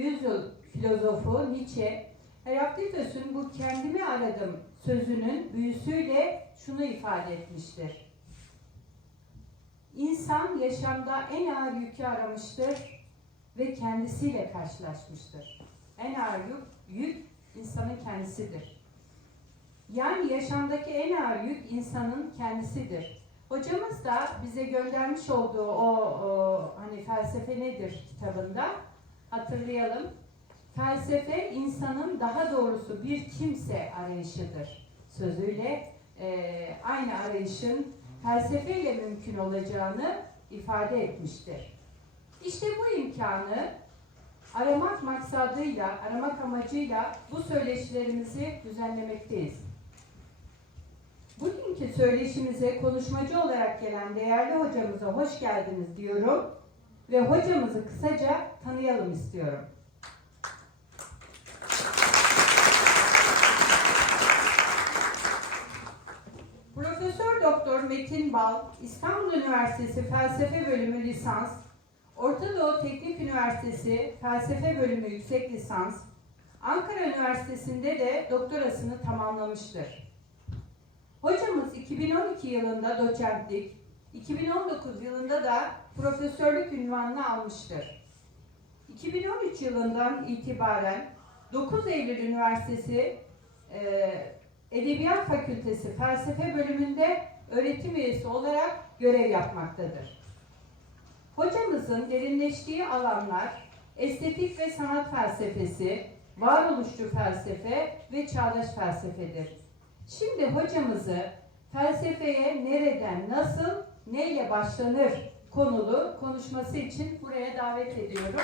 yüzyıl filozofu Nietzsche, Heraklitos'un bu kendimi aradım sözünün büyüsüyle şunu ifade etmiştir. İnsan yaşamda en ağır yükü aramıştır ve kendisiyle karşılaşmıştır. En ağır yük, yük insanın kendisidir. Yani yaşamdaki en ağır yük insanın kendisidir. Hocamız da bize göndermiş olduğu o, o hani felsefe nedir kitabında hatırlayalım. Felsefe insanın daha doğrusu bir kimse arayışıdır sözüyle e, aynı arayışın felsefeyle mümkün olacağını ifade etmiştir. İşte bu imkanı aramak maksadıyla, aramak amacıyla bu söyleşilerimizi düzenlemekteyiz. Bugünkü söyleşimize konuşmacı olarak gelen değerli hocamıza hoş geldiniz diyorum ve hocamızı kısaca tanıyalım istiyorum. Profesör Doktor Metin Bal, İstanbul Üniversitesi Felsefe Bölümü lisans, Orta Doğu Teknik Üniversitesi Felsefe Bölümü yüksek lisans, Ankara Üniversitesi'nde de doktorasını tamamlamıştır. Hocamız 2012 yılında doçentlik, 2019 yılında da profesörlük ünvanını almıştır. 2013 yılından itibaren 9 Eylül Üniversitesi e, Edebiyat Fakültesi Felsefe Bölümünde öğretim üyesi olarak görev yapmaktadır. Hocamızın derinleştiği alanlar estetik ve sanat felsefesi, varoluşçu felsefe ve çağdaş felsefedir. Şimdi hocamızı felsefeye nereden, nasıl, neyle başlanır konulu konuşması için buraya davet ediyorum.